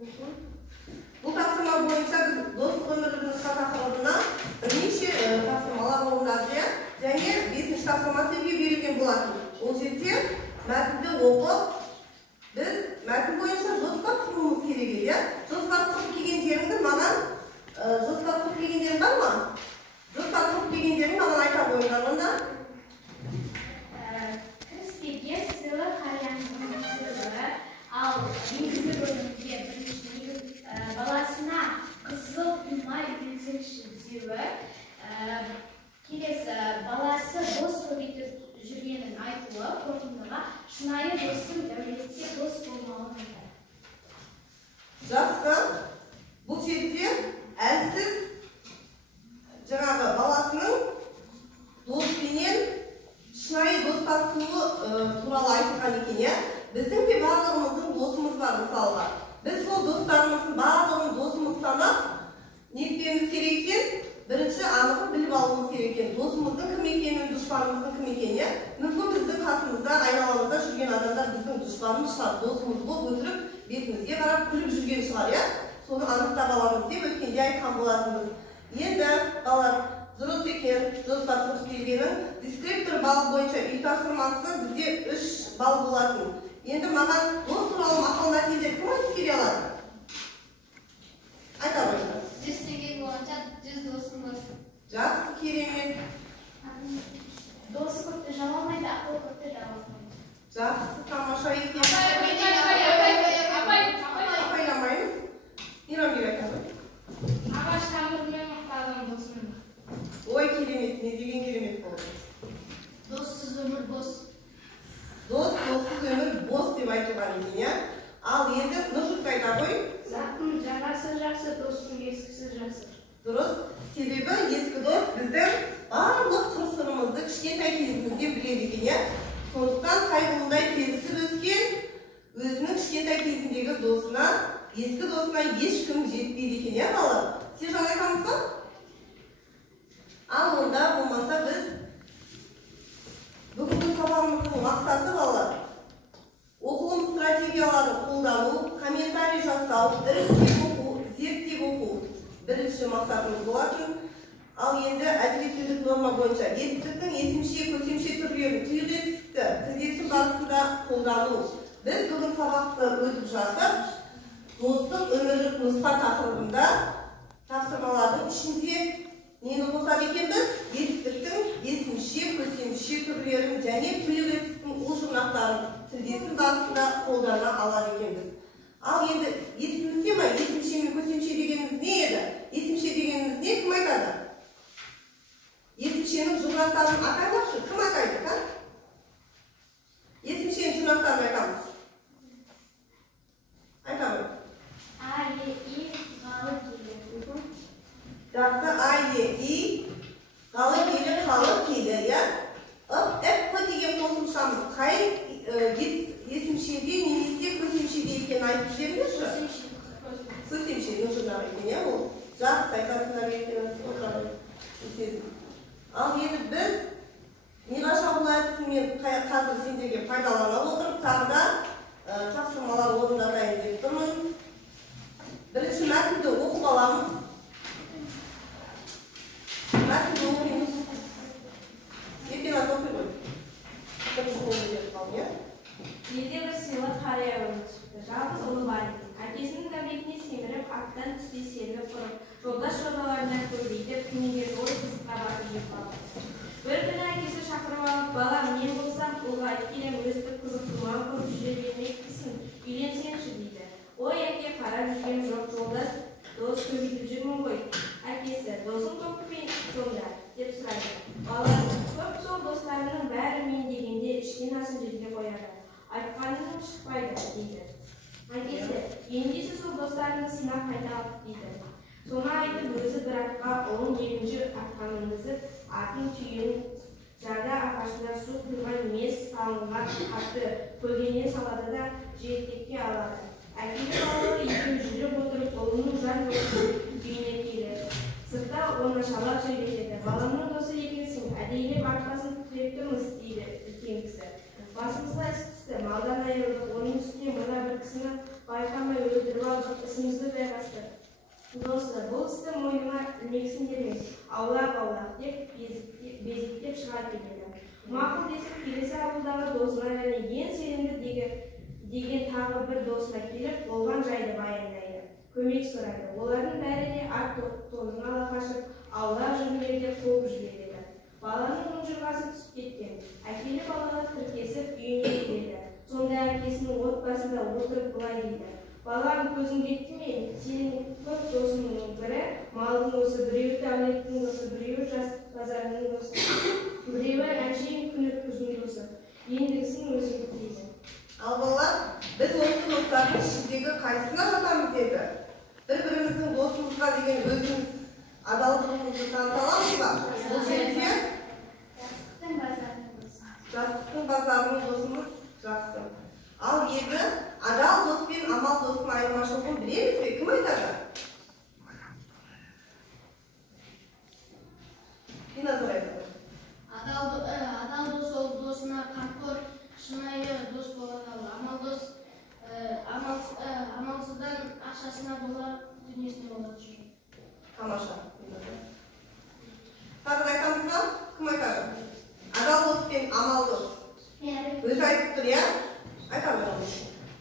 Bu taqsirma bo'yicha biz do'stlik umrlik nusxa taqdirida birnechta taqsirmalar o'rnatildi. Yangi 5-chi taqsirmasiga berilgan bo'ladi. O yerda matnni o'qib, biz matn bo'yicha do'stlar qurishimiz kerak edi. Do'stlar qurib kelgan yerimda mana do'stlar qurib kelgan yerim bormi? Do'stlar qurib kelgan yerim mana aytib qo'yinglar bunda. Kristiga sili qariyani sili al негізгі бөлімге баласына қызыл құмай білдіруші келесі баласы дос көбейтіп жүргенін айтуы қорытындыға шынайы достың дәулетте дос болмауын айтады. Жақсы. Бұл жерде әлсіз жаңағы баласының доспенен шынайы достасуы туралы айтылған екен. Біздің де барлығымыздың досымыз бар мысалға. Біз сол достарымыздың барлығын досымыз санап, не етпеуіміз керек екен? Бірінші анығын біліп алуымыз керек екен. Досымыздың кім екенін, дұшпанымыздың кім екенін. Мүмкін біздің қасымызда, айналамызда жүрген адамдар біздің дұшпанымыз шығар, досымыз болып өтіріп, бетімізге қарап күліп жүрген шығар, иә? Соны анықтап аламыз деп өткенде айтқан болатынбыз. Енді балалар дұрыс екен, достар тұрып келгенін, дискриптор балы бойынша үй тапсырмасы бізде 3 бал болатын. Енді маған дос туралы мақал мәтелдер кім айтып келе алады? Айта қойыңдар. 100 теңге бойынша 100 досым бар. Жақсы, керемет. Досы көпті жаламайды, ақыл көпті жаламайды. Жақсы, тамаша екен. Апайламаймыз. Ирамгер айтады. Ағаш тамырмен мақтаған досым. Ой, керемет, не деген керемет болды. Доссыз өмір бос. Дос, доссыз өмір бос деп айтылған екен. Ал енді Нұржұрт айта ғой. Заттың жаңасы жақсы, достың ескісі жақсы. Дұрыс. Себебі ескі дос біздің барлық қыр-сырымызды кішкентай кезімізде біледі екен. Сондықтан қайғылындай келісіп өскен өзінің кішкентай кезіндегі досына, ескі досына ешкім жетпейді екен, балалар. Сен жаңа айтамыз ба? Ал онда болмаса біз бүгінгі сабағымыздың мақсаты балалар. Оқылым стратегияларын қолдану, комментарий жасау, іріктеп оқу, зерттеп оқу бірінші мақсатымыз болатын. Ал енді әдебиеттілік норма бойынша етістіктің есімше, көсемше түрлерін, түйіл етістікті тілдесім барысында қолдану. Біз бүгін сабақты өтіп жатып, достық өмірлік нұсқа тақырыбында тапсырмалардың ішінде нені қосады екенбіз? Етістіктің есімше, көсемше түрлерін және түйіл етістіктің ұлжырнақтарын тілдесім барысында қолдана алар екенбіз. Ал енді есімізде ма? Есімше мен көсемше дегеніміз не еді? Есімше дегеніміз не? Кім айтады? Есімшенің жұрнақтарын атайлақшы. Кім атайды? Есімшенің жұрнақтарын айтамыз. Айтамыз. А, Е, И, ғалы келі. Жақсы, А, Е, И, ғалы келі, қалы келі, иә? П деген қосымшамыз қай есімшеде немесе көсемшеде екен айтып жіберіңізші? Көсемшенің жұрнағы екен, иә? Ол жақсы айтасыңдар екенін отырады. Ал енді біз неға шабыл әдісімен қазір сендерге пайдалана отырып, тағы да тапсырмалар орындатайын деп тұрмын. Бірінші мәтінді оқып аламыз. Мәтінді оқимыз. Ертең аз оқи ғой. Бірінші қолды деп қалың, иә? Елде бір сыйлы қария өмір сүрді. Жалғыз ұлы бар екен. Әкесінің дәулетіне семіріп, аттан түспей серіліп құрып, жолдас жораларынан көбейтіп, күнге ой қызыққа батып жеп алды. Бір күні әкесі шақырып алып, балам, мен болсам ұлғайып келем, өстіп қызықтырмау құрып жүре бермекпісің, үйленсеңші дейді. Ой, әке, қарап жүргем жоқ, жолдас дос көбейтіп жүрмін ғой. Әкесі, досың көп пе сонда деп сұрайды. Баласы, көп сол достарының бәрі мен дегенде іштен асын жерге қояды. Айтқанының шықпайды дейді. Әкесі, ендеше сол достарының сынап қайта алып дейді. Соны айтып өзі бір атқа ұлын екінші атқа мінгізіп, атын түйін жарды ағашына су құйған емес салынған атты көлденең салады да жетекке алады. Әкелі балалары екеуі жүріп отырып ұлының жан досын үйіне келеді. Сыртта оңашалап сөйлетеді. Баламның досы екенсің, әдейілеп арқасын тіреп тұрмыз дейді үлкен кісі. Басымызға іс түсті, малдан айырылдық, оның үстіне мына бір кісіні байқамай өлтіріп алып жазып ісімізді қоя бастадық. Досы, бұл істі мойныма ілмексіңдер, аулақ деп безіктеп шыға келеді. Мақұл десіп келесі ауылдағы досына және ең сенімді деген тағы бір досына келіп, болған жайды баяндайды. Көмек сұрайды. Олардың бәрі де ат тонын ала қашып, аулақ жүргендерде қуып жібереді. Баланың ұнжырғасы түсіп кеткен. Әкелі баланы тіркесіп үйіне келеді. Сонда әкесінің отбасында отырып былай дейді: балам, көзің кетті ме? Сенің көп досыңның бірі малдың досы, біреуі дәулеттің досы, біреуі жас базарының досы, біреуі әншейін күн өткізудің досы. Ендігісін өзің дейді. Ал балалар, біз осы достардың ішіндегі қайсысына жатамыз деді. Бір-біріміздің досымызға деген өзіміз адалдығымызды таныта аламыз ба? Бұл жерде жастықтың базарының досымыз жақсы. Ал енді адал дос пен амал достың айырмашылығын білеміз бе? Кім айтады? Диназор айтады. Адал дос ол досына қамқор, шынайы дос болады. Амал дос амалсыздан ақшасына бола, дүниесіне болады. Тамаша. Тағы да айтамыз ба? Кім айтады? Адал дос пен амал дос. Өзі айтып тұр, я? Айтамыз.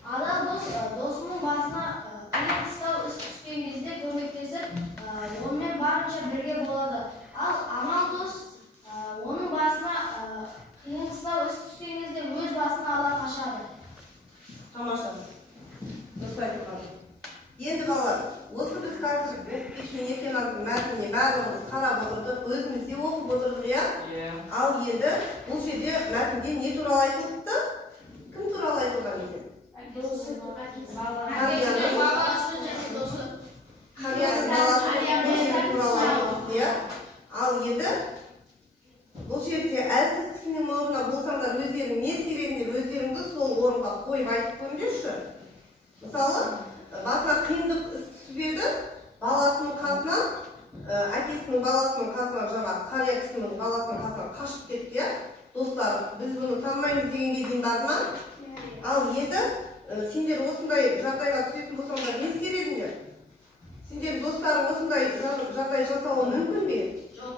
Адал дос досының басына қиын-қыстау іс түскен кезде көмектесіп, онымен барынша бірге болады. Ал амал дос оның басына қиын-қыстау іс түскен кезде өз басына ала қашады. Тамаша. Дұрыс айтылған. Енді балалар, осы біз қазір кеткен ертеңгі мәтініне барлығымыз қарап отырдық, өзімізде оқып отырдық, я? Ал енді бұл жерде мәтінде не туралы айтылыпты? Кім туралы айтылған екен? Қарияның баласы және досы. Қарияның баласы туралы айтылыпты, я? Ал енді бұл жерде әлсіз кісінің орнына болсаңдар, өздерің не істегендер, өздеріңді сол орынға қойып айтып көріңдерші. Мысалы, басына қиындық түсіп еді, баласының қасынан, әкесінің баласының қасынан, жаңағы қария кісінің баласының қасынан қашып кетті, достар, біз бұны танымаймыз дегенге дейін бар ма? Ал енді сендер осындай жағдайға түсетін болсаңдар, не істер едіңдер? Сендер достарың осындай жағдай жасауы мүмкін бе? Жоқ,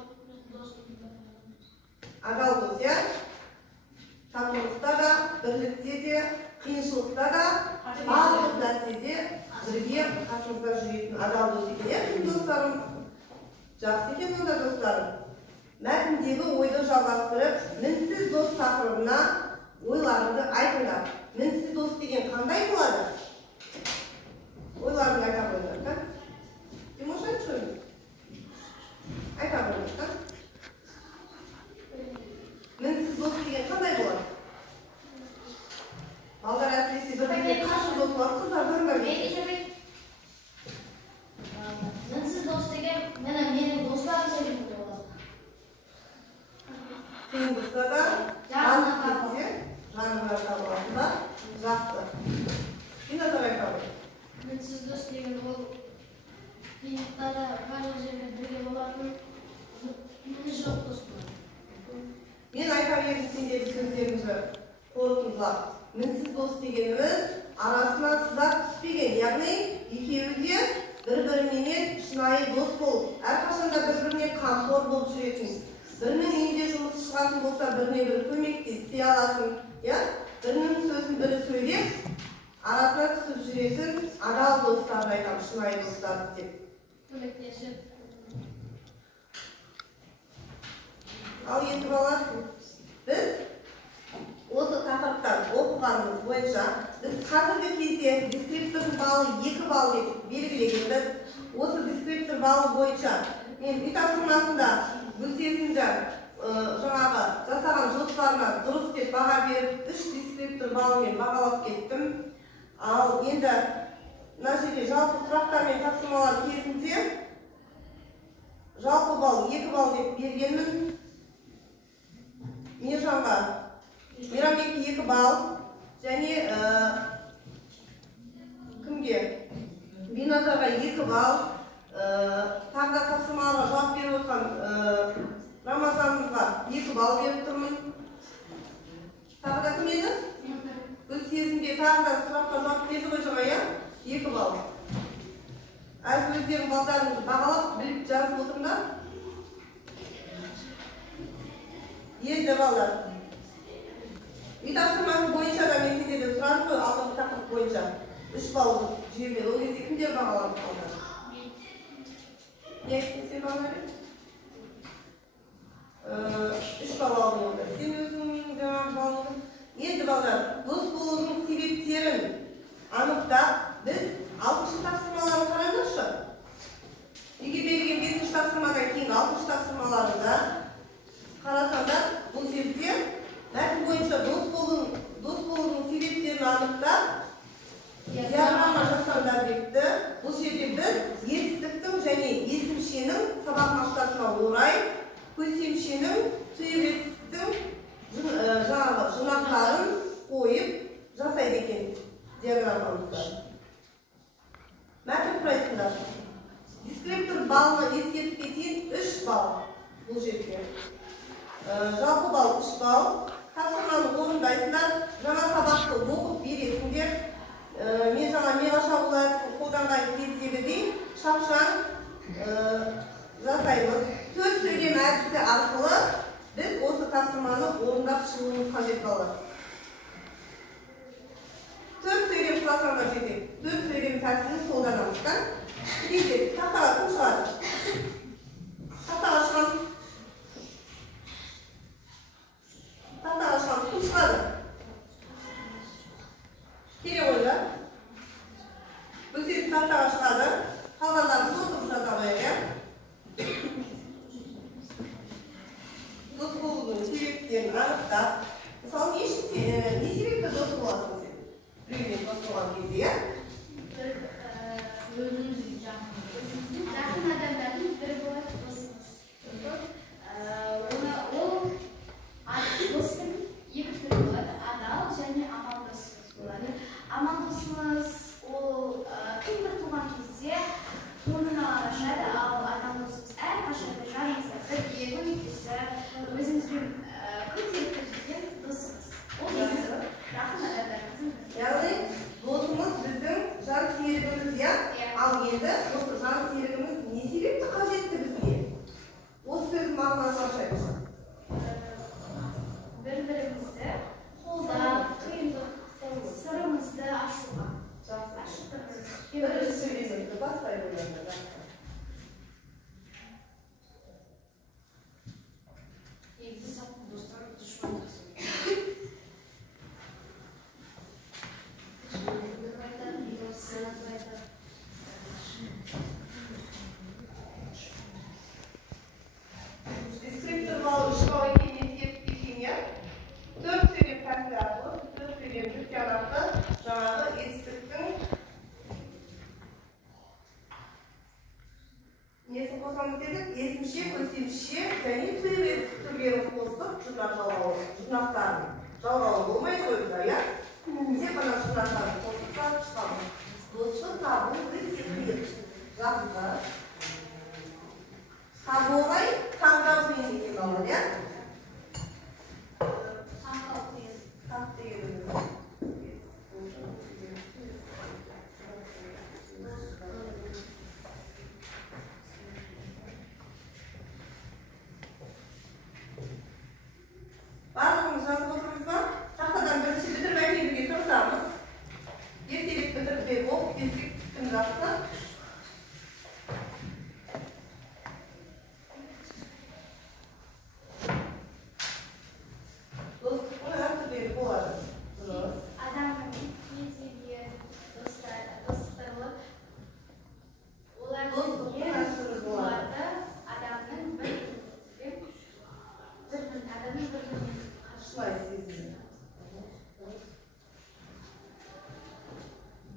адал дос, я? Татулықта да, бірлікте де, қиыншылықта да, барлық нәрседе бірге қасымызда жүретін адал дос екен, я? Біздің достарымыз жақсы екен онда достарым. Мәтіндегі ойды жалғастырып, мінсіз дос тақырыбына ойларыңды айтыңдар. Мінсіз дос деген қандай болады? Ойларыңды айта қойыңдар, да? Ты можешь айтып жүрмін? Айта қойыңдар, да? Мінсіз дос деген қандай болады? Балдар әсіресе бір-біріне қарсы дос бар, қыздардан да мінсіз дос деген менің достарым сөйлеп болады. Сен достарда жанына табылатында жақсы. Диназор айтады. Мінсіз дос деген ол қиындықтарда барлық жерде бірге болатын міні жоқ дос болады. Мен айта бердім сендердің сөздеріңізді қорытындылап. Мінсіз дос дегеніміз арасына сызат түспеген, яғни екеуі де бір-бірімен шынайы дос болып, әрқашанда бір-біріне қамқор болып жүретін, бірінің үйінде жұмыс шығатын болса, біріне бір көмектесе алатын, бірінің сөзін бірі сөйлеп, арасына түсіп жүретін адал достарды айтамын, шынайы достарды деп. Көмектесіп. Ал енді балалар, біз осы тақырыптан оқығанымыз бойынша біз қазіргі кезде дескриптордың балы 2 балл деп белгілегенбіз. Осы дескриптор балы бойынша мен үй тапсырмасында Гүлсезімді жаңағы жасаған жоспарына дұрыс деп баға беріп 3 дескриптор балымен бағалап кеттім. Ал енді мына жерде жалпы сұрақтар мен тапсырмалар кезінде жалпы балл 2 балл деп бергенмін. Мейрамбекке 2 балл және кімге? Биназарға 2 балл. Тағы да тапсырмаларға жауап беріп отқан Рамазанымызға 2 балл беріп тұрмын. Тағы да кім еді? Гүлсезімге тағы да сұраққа жауап берді ғой жаңа, 2 балл. Әзір өздерің балдарыңды бағалап, біліп жазып отырыңдар. Енді балдар. Үй тапсырмасы бойынша да мен сендерден сұрадым ғой, алдыңғы тақырып бойынша 3 балл жүйемен. Ол кезде кімдер бағаланып қалды? Не айтты сен балдар? 3 балл алдың олар. Сен өзің жаңағы балың. Енді балдар, дос болудың себептерін анықтап, біз 6-шы тапсырмаларын қараңызшы. Үйге берілген 5-ші тапсырмадан кейін 6-шы тапсырмаларында қарасаңдар, бұл жерде мәтін бойынша дос болудың себептерін анықтап, диаграмма жасаңдар депті. Бұл жерде біз етістіктің және есімшенің сабақ мақсатына орай көсемшенің түйелестіктің жаңағы жинақтарын қойып жасайды екен диаграммамызда. Мәтін құрайсыңдар. Дискриптор балына ескертіп кетейін 3 балл бұл жерде. Жалпы балл 3 балл. Тапсырманы орындайсыңдар. Жаңа сабақты оқып бересіңдер. Мен жаңа мелашаулар қолданған кездегідей шапшаң жасаймыз. 4 сөйлем әдісі арқылы біз осы тапсырманы орындап шығуымыз қажет балалар. 4 сөйлем құрасаңдар жетеді. 4 сөйлем тәсілін қолданамыз. Кейде тақтаға кім шығады? Тақтаға шығамыз. Тақтаға шығамыз. Кім шығады? Келе ойда. Бұл сөйлем тақтаға шығады. Қалғандарын сотып жазамайық. Дос болудың себептерін анықтап. Мысалы, не себепті дос боласың сен? Біреумен дос болған кезде, Өзіміздің жақын адамдардың бірі болады досымыз. Ол достың 2 түрі болады. Адал және амал досымыз болады. Амал досымыз ол кімді туған кезде көңілін ашады, ал адал досымыз әрқашан жанымызда бірге көмектесіп, өзімізбен күнделікті жүрген досымыз. Ол біздің жақын адамдарымыздың бірі. яғни досымыз біздің жан серігіміз, иә? Ал енді осы жан серігіміз не себепті қажетті бізге? Осы сөздің мағынасын ашайықшы. Бір-бірімізді қолдап, сырымызды ашуға. Бір сөйлемекті бастай ойланды. Егді сапын достар дұшпандасы. Дискриптор балл 3 балл екенін ескертіп кетейін, 4 сөйлем тәсілі арқылы 4 сөйлем тиянақты жаңағы етістіктің несін қосамыз дедік? Есімше, көсемше және түйелестік түрлерін қосып жұрнақтарын жалғауы болмайды ғой бұлар, иә? Тек қана жұрнақтарын қосып шығамыз. Досы табу өте қиын. Жақсы. Табу оңай, таңдау қиын екен балалар, иә? Таңдау қиын. Тап дегеніміз. Барлығымыз жазып отырмыз ба? Тақтадан бірінші бітіріп әкелуге тырысамыз. Ертелік бітіріп беріп оқып келсек тым жақсы. Достықтың әртүрлері болады. Адамның кездегі достары олардың әртүрлі болады. адамның бір-біріне Шылай сезімі.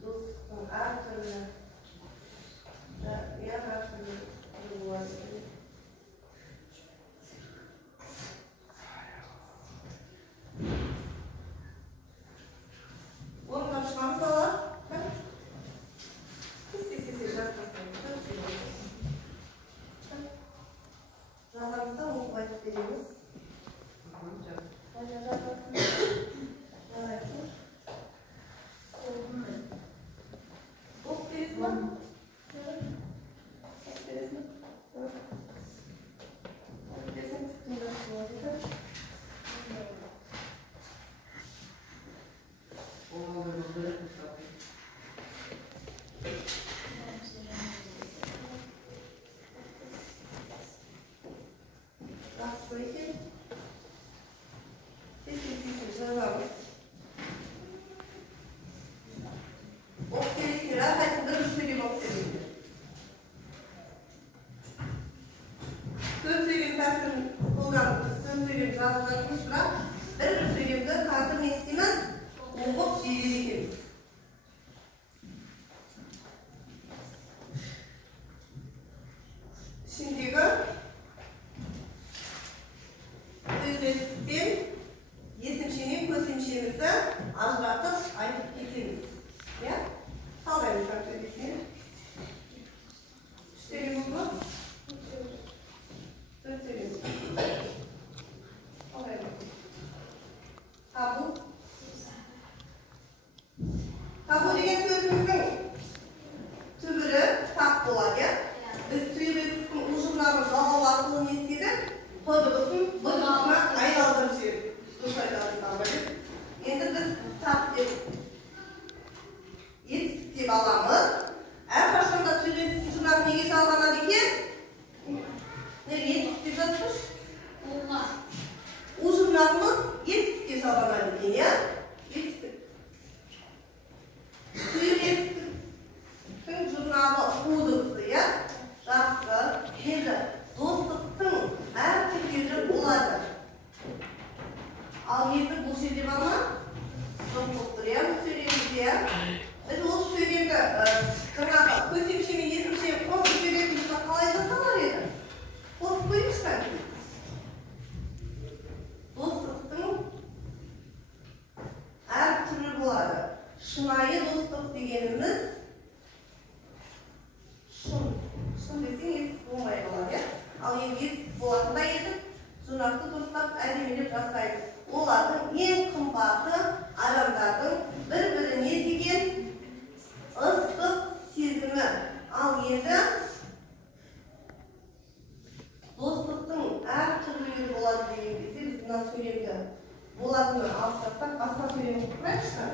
Достықтың әртүрлі Жақсы екен. Тез-тез жазамыз. Оқып бересіңдер, әрқайсысы бір сөйлем оқып бересіңдер. Сөз сөйлем тәсілін қолданып, сөз сөйлем жазып жатырмыз, бірақ бір сөйлемді қазір не істейміз? Оқып жүйелеп екенбіз. Ішіндегі сөйлестікпен есімшемен көсемшемізді ажыратып айтып кетеміз. Ya, sağlayalım söylediğini. Söyleyeyim bunu. Söyleyeyim. Sağlayalım. Tabu. Tabu деген sözümüzün tübürü tap болады. Biz tüyürüzün ұжымдарын жалғау арқылы не істедік? Kodımızın бұдығысына айналдырып жібердік. Дұрыс айтасыздар ма? Енді біз тап деп етістік деп аламыз. Әрқашанда түйретістің жұрнағы неге жалғанады екен? Неге етістік деп жазсыш? Ұжымнағымыз етістікке жалғанады екен, я? Етістік. Түйретістіктің жұрнағы қудысы, я? Жақсы, еді. Достықтың әр түрлері болады. Ал енді бұл жерде бар ма? Жоқ болып тұр, я? Бұл сөйлемізде, я? Біз осы сөйлемді жаңағы көсемше мен есімше қосып беретін болса қалай жасалар еді? Қосып қойыңызшы. Достықтың әр түрі болады. Шынайы достық дегеніміз шын десең етістік болмай қалады. Ал енді етістік болатындай етіп, жұрнақты дұрыстап әдемелеп жасайды. Олардың ең қымбаты адамдардың бір-біріне деген ыстық сезімі. Ал енді достықтың әр түрлері болады деген кезде біз мына сөйлемді боладыны алып тастап басқа сөйлем оқып тұрайықшы.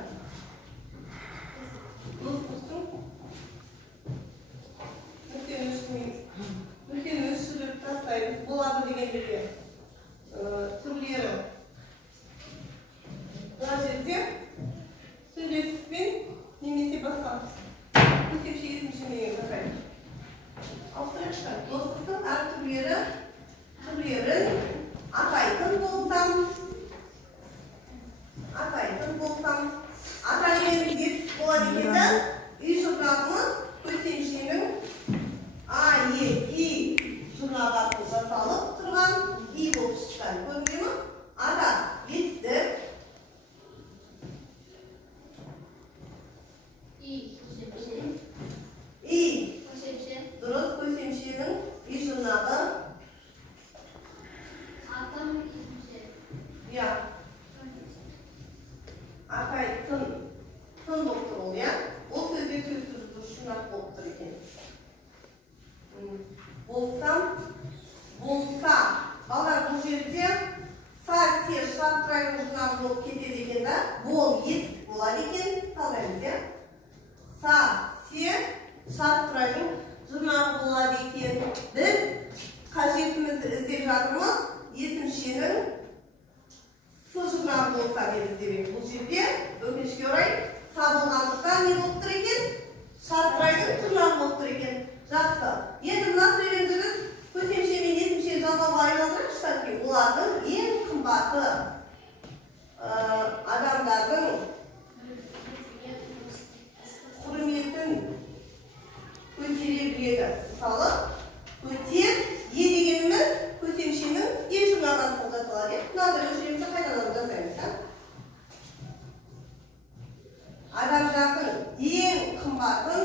Достықтың үлкен өшіріп тастаймыз. Болады дегендерге түрлері. Мына жерде сөйлестікпен немесе басқа көсемше есімшемен жасайды. Ауыстырайықшы. Достықтың әр түрлерін атайтын болсам, ата неміз етістік болады екенді, үй жұрнағымыз көсемшенің А-Е-И жұрнағы жасалып тұрған И болып шыққан. Көрдіңіз ме? Ата етістік. И дұрыс, көсемшенің үй жұрнағы. Я. Атайтын. Тын болып тұр ол, я? Ол сөзден сөз жұрнақ болып тұр екен. Болсам, болса. Балар бұл жерде са-се шарттырайдың жұрнағы болып кетеді екен да. Бол етістік болады екен. Қалаймыз, я? Са-се шарттырайдың жұрнағы болады екен. Біз қажетімізді іздеп жатырмыз. Есімшенің С жұрнағы болса мен іздемек. Бұл жерде өкінішке орай са болғандықтан не болып тұр екен? Шарттырайдың жұрнағы болып тұр екен. Жақсы. Енді мына сөйлемді біз көсемше мен есімше жалғауға айналдырайықшы. Олардың ең қымбаты адамдардың құрметін көтере біледі. Мысалы, көтер, е дегеніміз көсемшенің е жұрнағынан қолдасылады. Мынандай өшіремізді қайтадан жасаймыз. Адамдардың ең қымбатын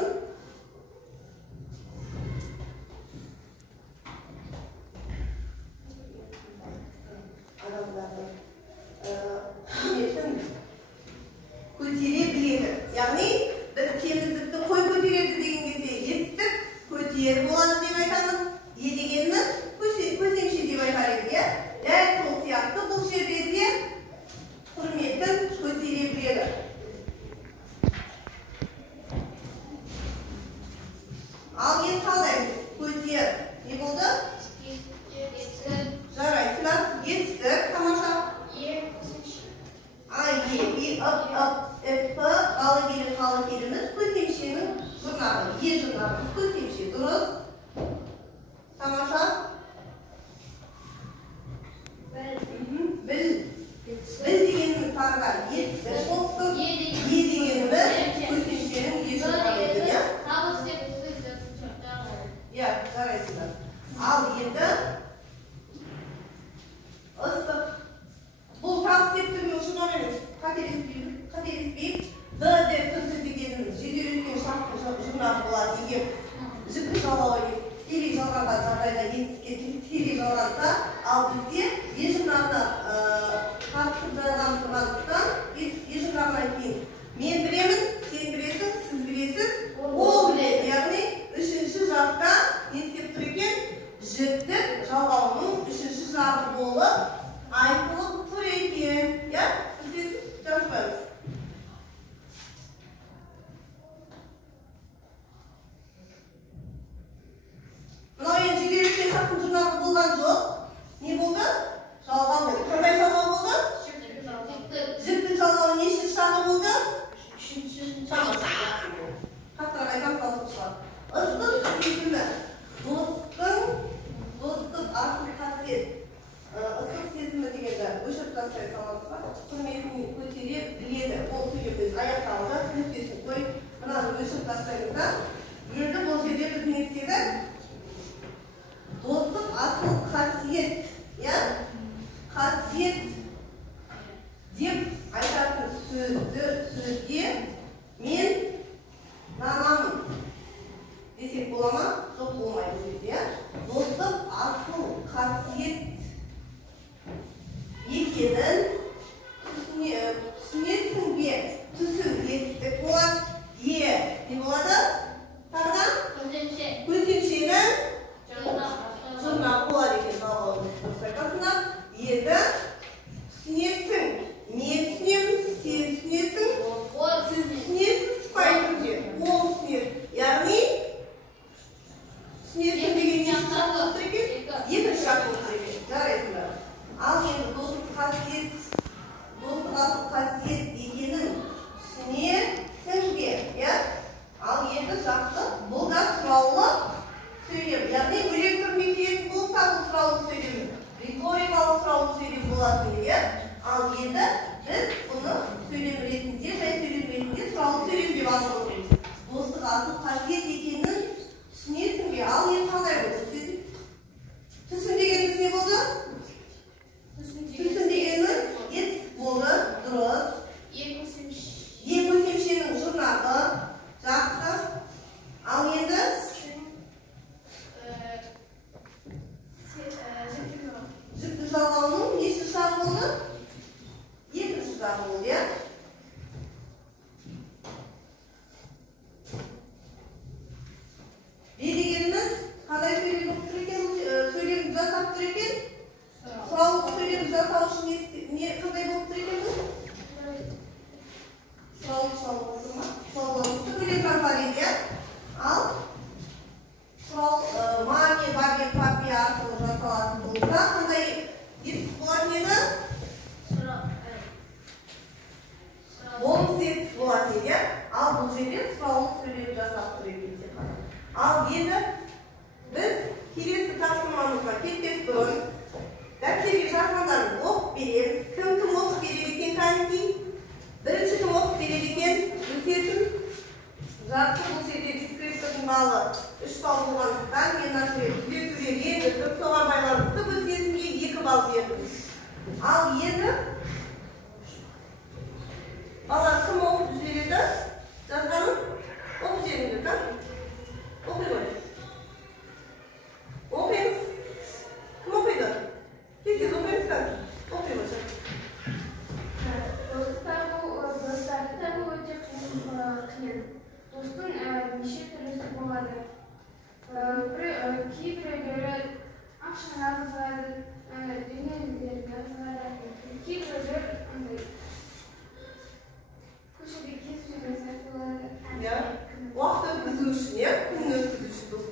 көтере біледі. Яғни, біз теміздікті қой көтереді деген кезде етістік көтер болады деп айтамыз. Е дегеніміз көсемше деп айтар еді. Дәл сол сияқты бұл жерде де құрметін көтере біледі. Ал енді қалдаймыз. Көте не болды? Жарайсыздар. Естік. Тамаша. Қалы келіміз көсемшенің жұрнағы. Жұрнағымыз көсемше. Дұрыс. Тамаша. Біл дегеніміз тағыдан естік болсын. Дегеніміз көсемшенің жұрнағы екен. Жарайсыздар. Ал енді ыстық. Бұл тағы септігінің жұрнақ емес. Қателеспейік. Д деп дегеніміз жеделескен шарттың жұрнағы болады. Егер жіпті жалауы тікелей жалғанған жағдайда етіске тікелей жалғанса, ал бізде жұрнағына қатысып жалған тұрғандықтан жұрнағынан кейін мен білемін, сен білесің, сіз білесіз, ол біледі. Яғни үшінші жақта не істеп тұр екен? Жіптік жалғауының үшінші жағы болып айтылып тұр екен. Жазбаймыз. Мынау енді жеделескен шарттың жұрнағы болған жоқ. Не болды? Жалғау болды. Қандай жалғау болды? Жіптік жалғау нешінші жағы болды? Үшінші жағы. Қаттырақ айтам қалысушылар. Ыстық сезімі. Достық асыл қасиет. Ыстық сезімі дегенді өшіріп тастай саламыз ба? Құрметін көтере біледі. Ол сөйлеп аяқталды. Нүктесін қойып, мынаны өшіріп тастаймыз да. Енді бұл жерде біз не істеді? Достық асыл қасиет. Қасиет деп айтатын сөзге мен нанамын десек бола ма? Жоқ, болмайды бұл жерде. Достық асыл қасиет екенін түсінесің бе? Түсін естік болады. Не болады? Тағыдан? Көсемшенің жұрнағы болады екен. Дұрыс айтасыңдар. Енді түсінесің. Мен түсінемін, сен түсінесің. Сіз түсінесіз, сыпайы түрде. Ол түсінеді. Яғни түсінесің деген неше жақ болып тұр екен? Екінші жақ болып тұр екен. Жарайсыңдар. Ал енді достық асыл қасиет екенін түсінесің бе? Ал енді жақсы. Бұл да сұраулы сөйлем. Яғни өлең түрінде келетін болса, бұл сұраулы сөйлем. Риторикалық сұраулы сөйлем болатын егер. Ал енді біз бұны сөйлем ретінде, жай сөйлем ретінде сұраулы сөйлем деп алып отырмыз. Достық асыл қасиет екенін түсінесің бе? Ал енді қандай болды? Түсін дегеніміз не болды? Түсін дегеніміз ет болды. Дұрыс. Көсемшенің жұрнағы. Жақсы. Ал енді жіпті жалғауының нешінші жағы болды? Екінші жағы болды, дегеніміз қандай сөйлем болып тұр екен? Сөйлемді жасап тұр екен? Сұраулық сөйлемді жасау үшін қандай болып тұр екен бұл? Сұраулық болып тұр ма? Сұраулық бөлек транслария. Ал сұрау маме, бабе, папе арқылы жасалатын болса, қандай етіп болатын еді? Болмыс етіп болатын еді. Ал бұл жерде сұраулық сөйлем жасап тұр екен. Ал енді біз келесі тапсырмамызға кетпес бұрын дәптерге жазғандарын оқып береміз. Кім оқып береді екен кәнекей? Бірінші кім оқып береді екен? Өтесін. Жақсы, бұл жерде дискриптордың балы 3 балл болғандықтан мен түзетуге енгізіп, соған байланысты өтесінге 2 балл бердім. Ал енді бала кім оқып жібереді? Жазғанын оқып жіберіңдер. Оқи ғой. Оқимыз. Кім оқиды? Кесіз оқимыздар. Оқи ғой. Достар өте қиын. Достың неше түрлісі болады. Кейбіреулері ақшаны алғызады, дүниелерді алғызады. Кейбіреулер көшеде кезіп жүрген сәт болады. Уақыт өткізу үшін, күн өткізу үшін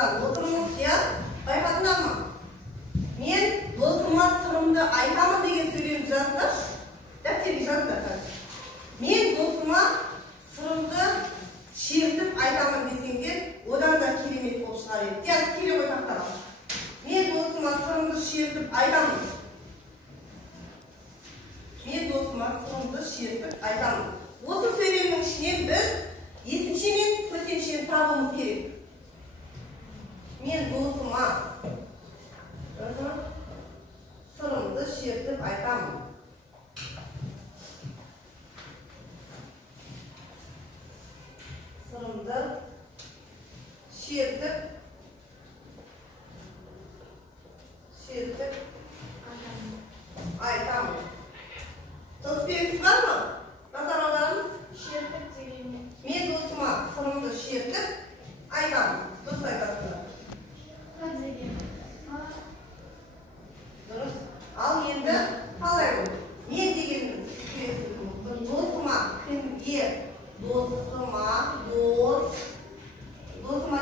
қабылданып отырмыз, иә? Байқадыңдар ма? Мен досыма сырымды айтамын деген сөйлемді жазыңдаршы. Дәптерге жазыңдар. Мен досыма сырымды шертіп айтамын десеңдер, одан да керемет болып шығар еді. Тез келе ғой тақтарға. Мен досыма сырымды шертіп айтамын. Мен досыма сырымды шертіп айтамын. Осы сөйлемнің ішінен біз есімше мен көсемшені табуымыз керек. Мен досыма сырымды шертіп айтамын. Сырымды шертіп айтамын. Дұрыс белгісі бар ма? Назар аударыңыз. Шертіп дегенде. Мен досыма сырымды шертіп айтамын. Дұрыс айтасыздар. Дұрыс. Ал енді қалай бұл? Мен дегеніміз досыма кімге? Досыма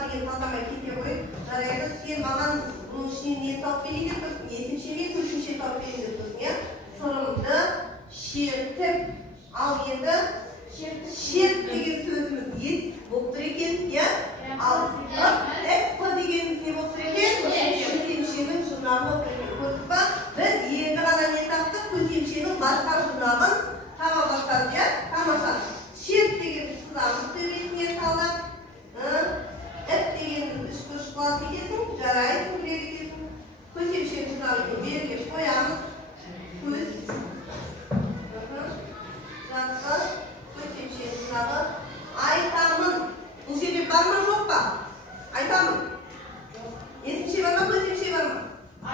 деген талдамай кете қой. Жарайды, сен маған бұның ішінен не тауып берейін деп тұрсың? Есімше мен көшімше тауып берейін деп тұрсың, иә? Сырымды шертіп. Ал енді шерт деген сөзіміз ет болып тұр екен, иә? Ал эп дегеніміз не болып тұр екен? Көсемшенің жұрнағы болып тұр екен. Көрдік па? Біз енді ғана не таптық? Көсемшенің басқа жұрнағын таба бастадық, иә? Тамаша. Шерт дегеніміз сызамыз төбесіне салып, эп дегеніміз үш көш қылады екенсің, жарайсың, біледі екенсің. Көсемшенің жұрнағын берге қоямыз. Көз. Жақсы. Көсемшенің жұрнағы. Айтамын. Бұл жерде бар ма, жоқ па? Айтамын. Есімше бар ма, көсемше бар ма?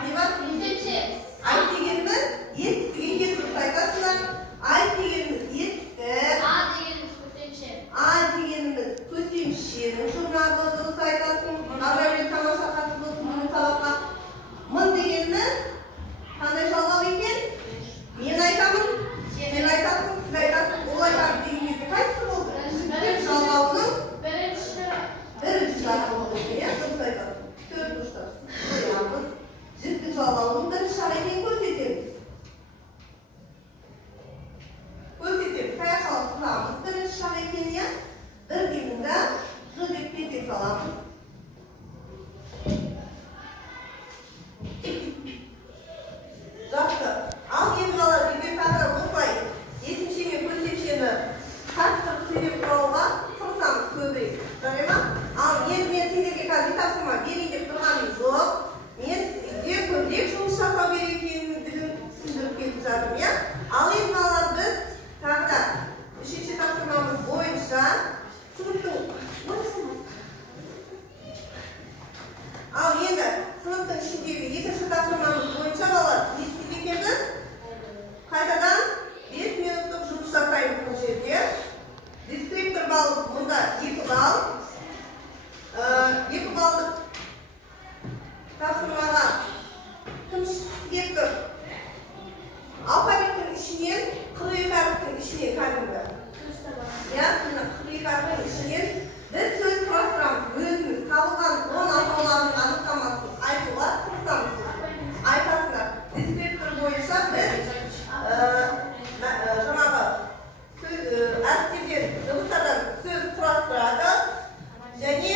Не бар? Есімше. Айт дегеніміз еттіген кезіміз айтасыңдар. Айт дегеніміз еттік. А дегеніміз көсемшенің жұрнағы, дұрыс айтасың. Абыраймен тамаша қатысы болсын бүгін сабаққа. Мын дегеніміз қандай жалғау екен? Мен айтамын, сен айтасың, сіз айтасың, ол айтады деген кезде қайсысы болды? Жігіттер жалғауының бірінші жағы болды екен, дұрыс айтасың. Төрт дұрыстар. Қоямыз. Жігіттің жалғауының бірінші жағы екенін көрсетеміз. Көрсетеміз. Қаяқшалық сызамыз. Бірінші жағы екен, иә? Бір демізді жы деп бетек саламыз. Жақсы. Ал енді қалар деген тағыра осылай есімше мен көсемшені қатыстырып сөйлеп құрауға тырысамыз көбірек. Жарай ма? Ал енді мен сендерге қазір тапсырма берейін деп тұрғаным жоқ. Мен үйде көбірек жұмыс жасау керек екендігін түсіндіріп кетіп жатырмын, иә? Ал енді қалар біз тағы да үшінші тапсырмамыз бойынша сыныптың ішіндегі екінші тапсырмамыз бойынша балалар не істейді екенбіз? Қайтадан 5 минуттық жұмыс жасаймыз бұл жерде. Дескриптор балл мұнда 2 балл. 2 баллдық тапсырмаға кім келіп тұр? Алфавиттің ішінен 42 әріптің ішінен кәдімгі. Я 42 әріптің ішінен біз сөз құрастырамыз. Өзіміз табылған 10 атаулардың анықтамасын айтуға тырысамыз. Айтасыңдар. Дескриптор бойынша біз жаңағы әріптерден, дыбыстардан сөз құрастырады. Және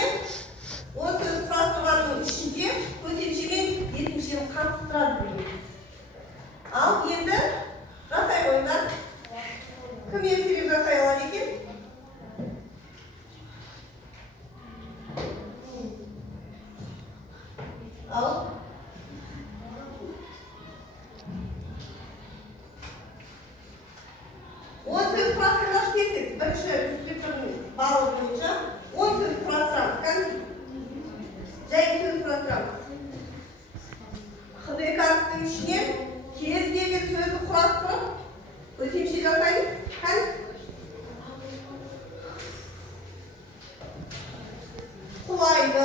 ол сөз құрастырғанның ішінде көсемше мен есімшені қатыстырады дейміз. Ал енді жасай қойыңдар. Кім ертерек жасай алады екен? Ал он сөз құрастырғаш тексек, бірінші дескриптордың балы бойынша 10 сөз құрастырамыз. Кәдімгі жай сөз құрастырамыз. 42 әріптің ішінен кез келген сөзді құрастырып, көсемше жасаймыз. Құлайды,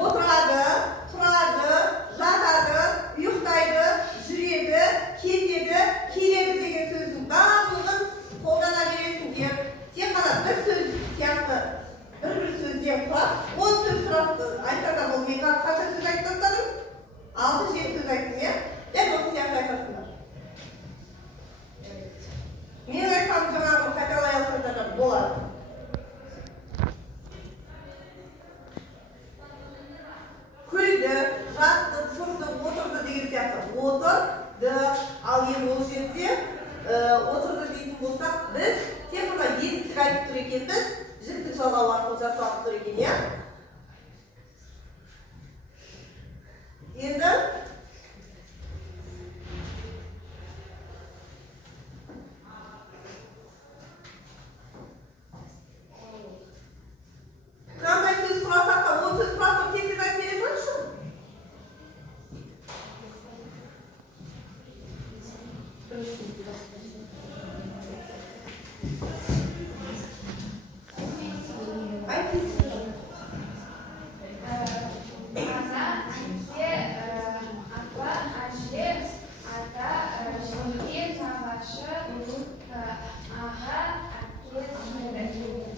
отырады, тұрады, жатады, ұйықтайды, жүреді, кетеді, келеді деген сөздің барлығын қолдана бересіңдер. Тек қана бір сөз сияқты бір сөзден құрап, 10 сөз айтса да бұл д, ал енді ол жерде отырды дейтін болсақ, біз тек қана етістік айтып тұр екенбіз, жіктік жалғау арқылы жасалып тұр екен, иә? Енді қандай сөз құрасақ та, ол сөз құрасақ тез айтып бере салшы.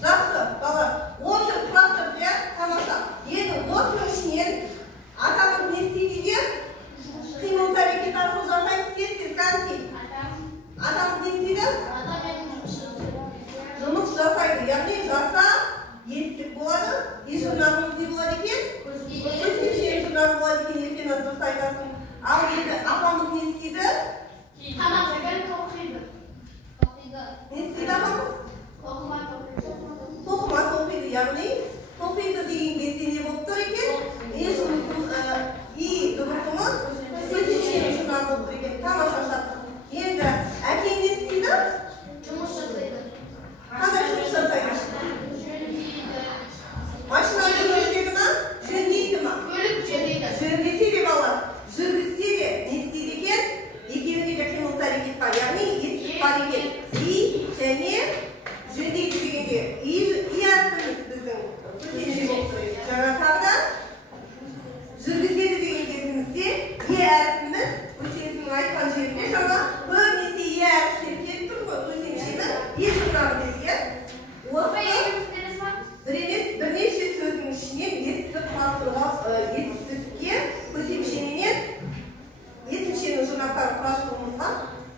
Жақсы, бала, он сөз құрастыр бе, тамаша. Енді осының ішінен атамыз не істейді де? Қимыл әрекет арқылы жасаймыз, тез қанти. Атамыз не істейді? Жұмыс жасайды, яғни жаса етістік болады. Ешжұрнағымыз не болады екен? Көзімше жұрнағы болады екен, ертең дұрыс айтасың. Ал енді апамыз не істейді? Не істейді апамыз? Тоқыма тоқиды, яғни тоқиды деген кезде не болып тұр екен? И дыбысымыз көзімше жұрнағы болып тұр екен. Тамаша шаттық. Енді әкең не істейді? Жұмыс жасайды. Қандай жұмыс жасайды? Машина жүргізеді ма? Жөндейді ма? Көлік жөндейді. Жөндесе де балалар, жүргізсе де не істейді екен? Екеуінде де қимыл әрекет бар, яғни етістік бар екен. И және жөндейді дегенде и әрпіміз біздің көземше болып тұр. Жаңа тағы да жүргізеді деген кезімізде и әрпіміз көземшенің айтқан жеріне жаңа көбінесе и әріптері келіп тұр ғой, көземшенің и жұрнағы деген. Осы бір емес бірнеше сөздің ішінен етістік құрастыруға, етістікке көсемшеменен есімшенің жұрнақтарын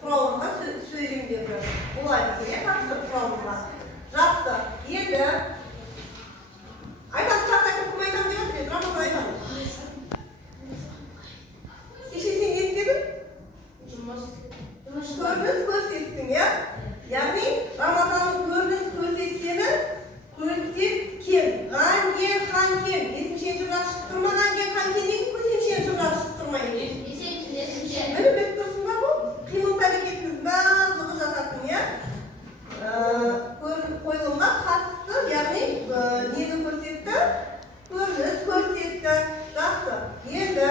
құрауымызға сөйлемдерді болады керек, қатысып құрауымызға. Жақсы, енді айтамыз, шарт айтып кім айтамын деп отыр еді, Рамазан айтамын. Кеше сен не істедің? Көрініс көрсеттің, иә? Яғни Рамазанның көрініс көрсеткені көрсеткен, ғанген, қанкен. Есімшен жұрнақ шығып тұрма, ғанген, қанкен деген көсемшен жұрнақ шығып тұрмайды. Міне бек тұрсын ба бұл? Қимыл әрекетіміз барлығы жататын, иә? Қойылымға қатысты, яғни нені көрсетті? Көрініс көрсетті. Жақсы. Енді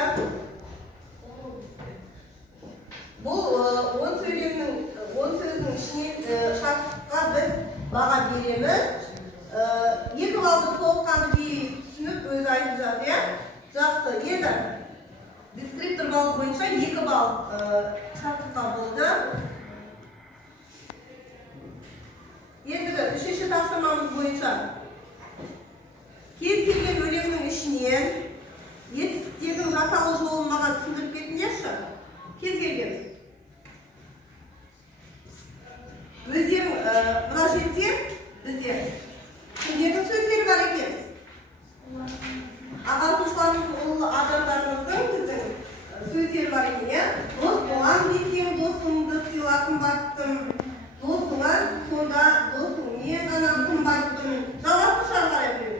бұл 10 сөзінің ішінен шартқа біз баға береміз. Екі балды толыққанды түсініп өзі айтып жатыр, иә? Жақсы. Енді дескриптор балы бойынша 2 балл шартқа болды. Ендігі үшінші тапсырмамыз бойынша кез келген өлеңнің ішінен етістіктердің жасалу жолын маған түсіндіріп кетіңдерші. Кез келген. Өздерің мына жерде бізде кімдердің сөздері бар екен? Ағартушыларымыздың, ұлы адамдарымыздың біздің сөздері бар екен, иә? Дос болам десең, досыңды сыйла қымбаттым. Досыңа сонда досың не ғана қымбаттым. Жалғасын шығар қарай біреу.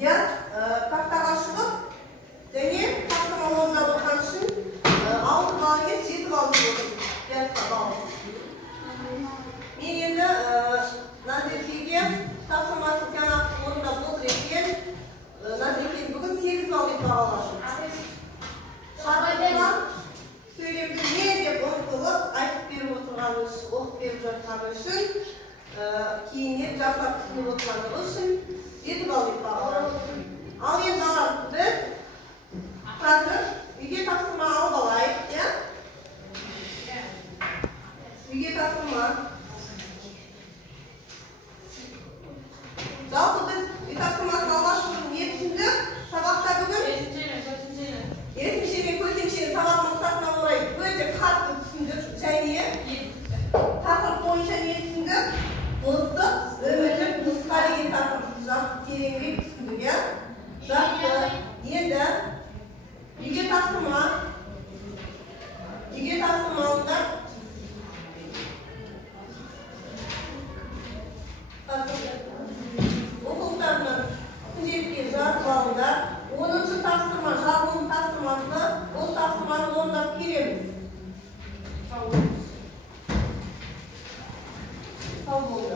Диас тақтаға шығып, және тақтың орнында отырған үшін 6 балл емес 7 балл деп отырмын. Диасқа балл. Мен енді Назеркеге тапсырмасы тиянақты орында болды екен. Назеркеге бүгін 8 балл деп бағаладым. Шартына сөйлемді не деп ұмтылып айтып беріп отырғаны үшін, оқып беріп жатқаны үшін, кейіннен жасап түсініп отырғаны үшін 7 балл деп бағаладым. Ал енді біз қазір үйге тапсырма алып алайық, иә? Үйге тапсырма. Жалпы біз үй тапсырмасын алғаш бұрын не түсіндік? Сабақта бүгін? Есімше мен көсемшені сабақ мақсатына орай өте қатты түсіндік. Және тақырып бойынша не түсіндік? Достық, өмірлік нұсқа деген тақырып жақсы тереңірек түсіндік, иә? Жақсы. Енді үйге тапсырма. Үйге тапсырма алыңдар. Оқулықтарынан күнделікке жазып алыңдар. 10-ші тапсырма, жазылым тапсырмасы, осы тапсырманы орындап келеміз. Сау болыңыз.